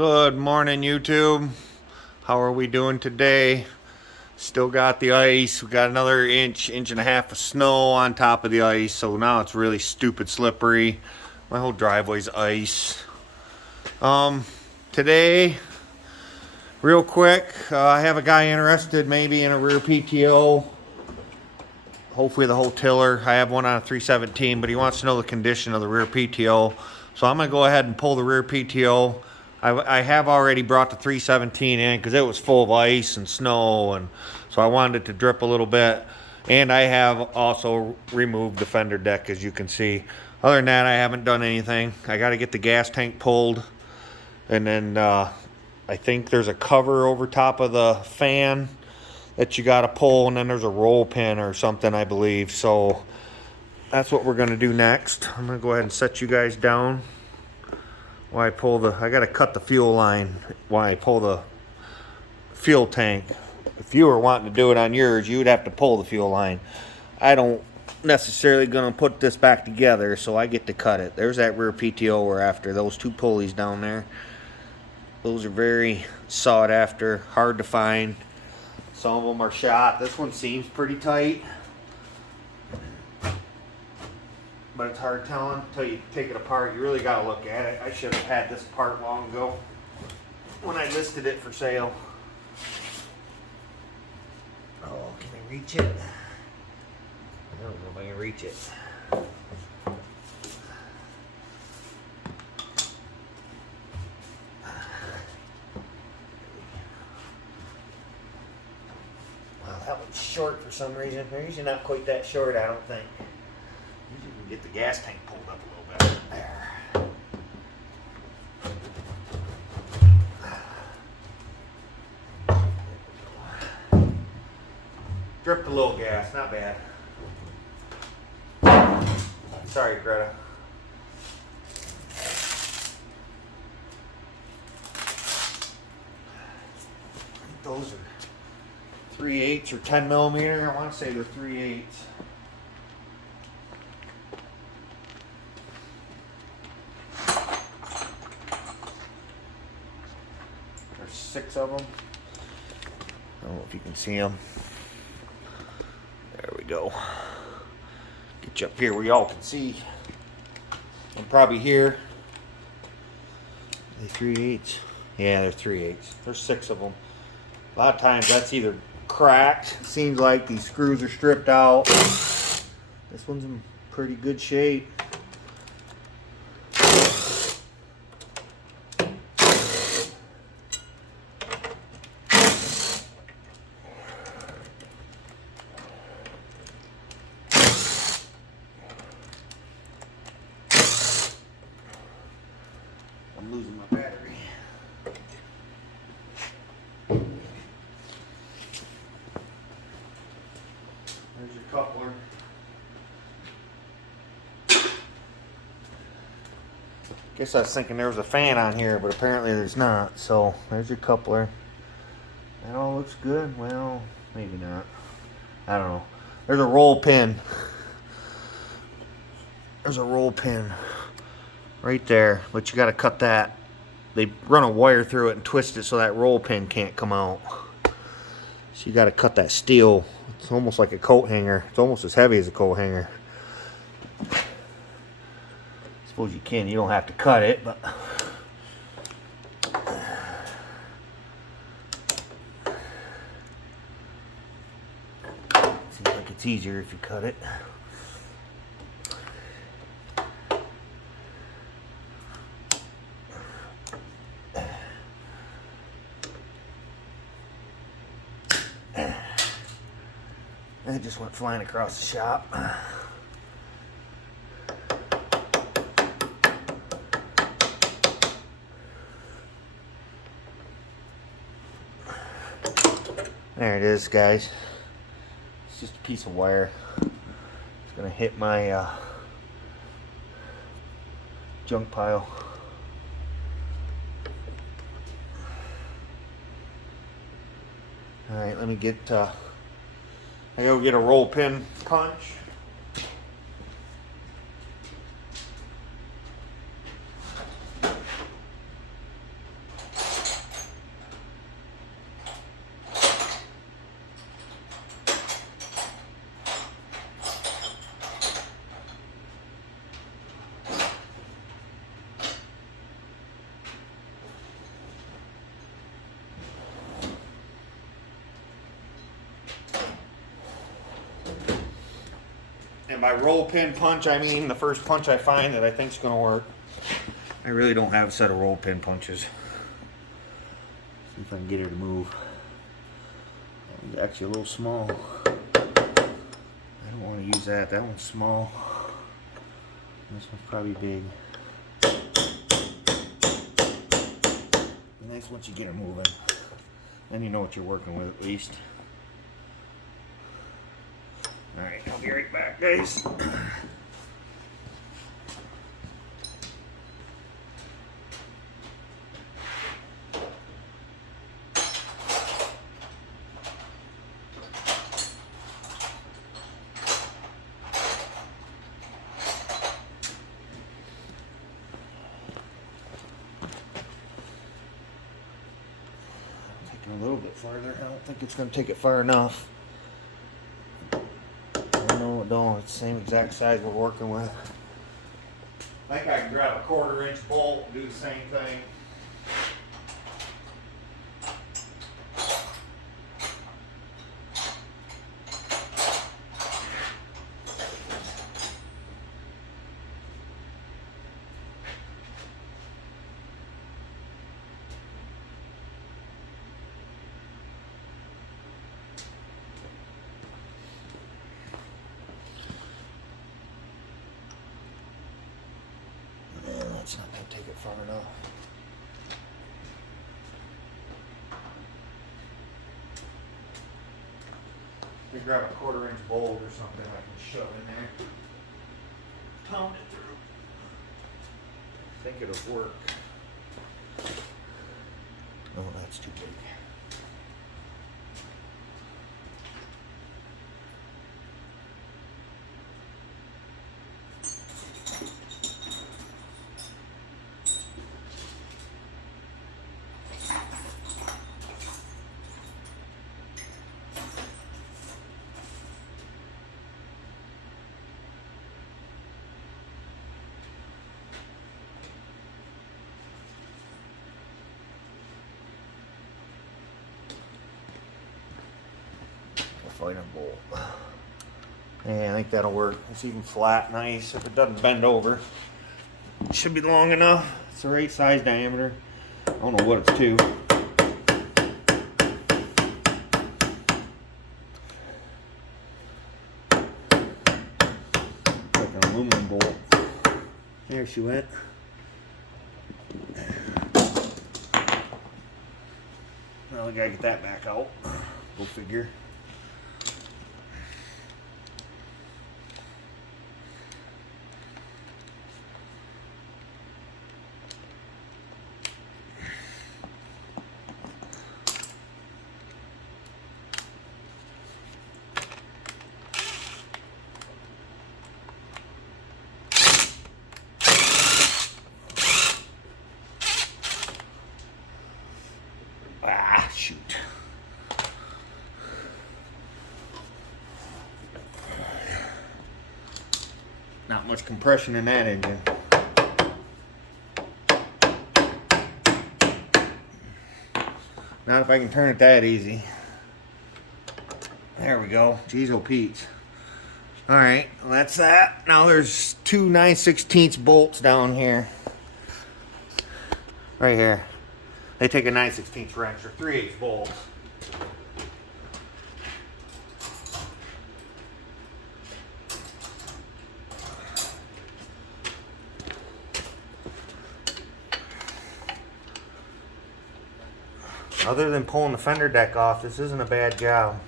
Good morning, YouTube. How are we doing today? Still got the ice. We got another inch and a half of snow on top of the ice, so now it's really stupid slippery. My whole driveway's ice. Today, real quick, I have a guy interested maybe in a rear p.t.o. Hopefully the whole tiller. I have one on a 317, but he wants to know the condition of the rear p.t.o. So I'm going to go ahead and pull the rear p.t.o. I have already brought the 317 in because it was full of ice and snow, and so I wanted it to drip a little bit. And I have also removed the fender deck, as you can see. Other than that, I haven't done anything. I got to get the gas tank pulled, and then I think there's a cover over top of the fan that you got to pull, and then there's a roll pin or something, I believe. So that's what we're going to do next. I'm going to go ahead and set you guys down while I pull the, I got to cut the fuel line while I pull the fuel tank. If you were wanting to do it on yours, you would have to pull the fuel line. I don't necessarily going to put this back together, so I get to cut it. There's that rear p.t.o. we're after, those two pulleys down there. Those are very sought after, hard to find. Some of them are shot. This one seems pretty tight, but it's hard telling until you take it apart. You really got to look at it. I should have had this part long ago when I listed it for sale. Oh, can I reach it? I don't know if I can reach it. Wow, that one's short for some reason. They're usually not quite that short, I don't think. Usually we can get the gas tank pulled up a little bit. There. Dripped a little gas, not bad. Sorry, Greta. Those are 3/8 or 10 millimeter. I want to say they're 3/8. There's 6 of them. I don't know if you can see them. There we go. Get you up here where y'all can see. I'm probably here. Are they 3/8? Yeah, they're 3/8. There's 6 of them. A lot of times that's either cracked. It seems like these screws are stripped out. This one's in pretty good shape. I'm losing my battery. There's your coupler. Guess I was thinking there was a fan on here, but apparently there's not. So there's your coupler. That all looks good. Well, maybe not. I don't know. There's a roll pin. There's a roll pin right there, but you got to cut that. They run a wire through it and twist it so that roll pin can't come out. So you got to cut that steel. It's almost like a coat hanger. It's almost as heavy as a coat hanger. I suppose you can. You don't have to cut it, but seems like it's easier if you cut it. And it just went flying across the shop. There it is, guys. It's just a piece of wire. It's gonna hit my junk pile. All right, let me get. I go get a roll pin punch. And by roll pin punch, I mean the first punch I find that I think is going to work. I really don't have a set of roll pin punches. See if I can get her to move. That one's actually a little small. I don't want to use that. That one's small. This one's probably big. Nice once you get her moving. Then you know what you're working with at least. Alright, I'll be right back, guys. A little bit farther. I don't think it's going to take it far enough. No, it's the same exact size we're working with. I think I can grab a 1/4 inch bolt and do the same thing. It's not going to take it far enough. Let me grab a 1/4 inch bolt or something I can shove in there. Pound it through. I think it'll work. Oh, that's too big. Fighting bolt. Yeah, I think that'll work. It's even flat, nice. If it doesn't bend over, it should be long enough. It's the right size diameter. I don't know what it's to. Like an aluminum bolt. There she went. Now we gotta get that back out. Go figure. Shoot. Not much compression in that engine. Not if I can turn it that easy. There we go. Jeez, oh Pete. Alright, well that's that. Now there's two 9/16 bolts down here. Right here. They take a 9/16 wrench or 3/8 bolts. Other than pulling the fender deck off, this isn't a bad job.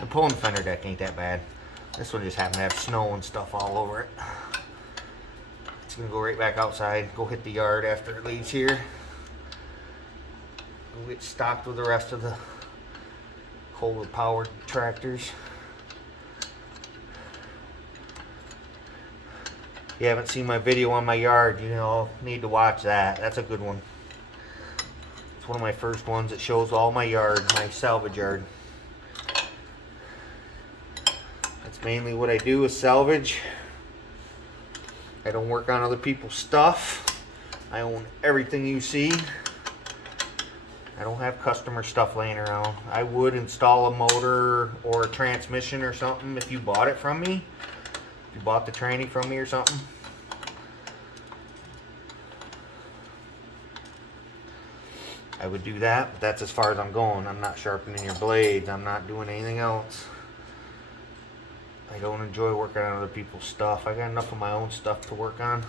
And pulling the fender deck ain't that bad. This one just happened to have snow and stuff all over it. It's gonna go right back outside, go hit the yard after it leaves here. Go get stocked with the rest of the Kohler powered tractors. If you haven't seen my video on my yard, you know, need to watch that. That's a good one. It's one of my first ones that shows all my yard, my salvage yard. That's mainly what I do is salvage. I don't work on other people's stuff. I own everything you see. I don't have customer stuff laying around. I would install a motor or a transmission or something if you bought it from me. If you bought the tranny from me or something. I would do that, but that's as far as I'm going. I'm not sharpening your blades. I'm not doing anything else. I don't enjoy working on other people's stuff. I got enough of my own stuff to work on.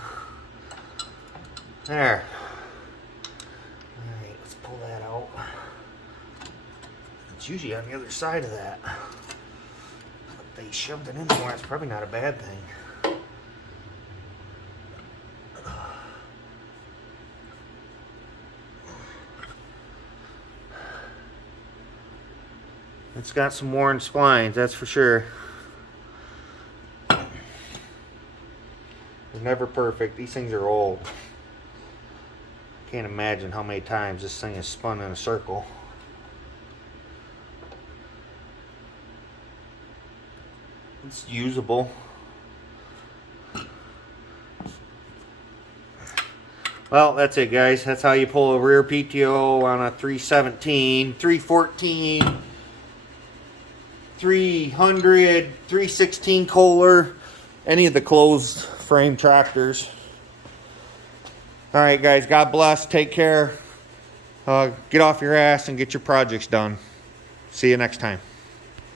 There. Alright, let's pull that out. It's usually on the other side of that. But they shoved it in more. It's probably not a bad thing. It's got some worn splines, that's for sure. They're never perfect. These things are old. Can't imagine how many times this thing is spun in a circle. It's usable. Well, that's it, guys. That's how you pull a rear p.t.o. on a 317, 314, 300, 316 Kohler, any of the closed frame tractors. Alright guys, God bless, take care, get off your ass and get your projects done. See you next time.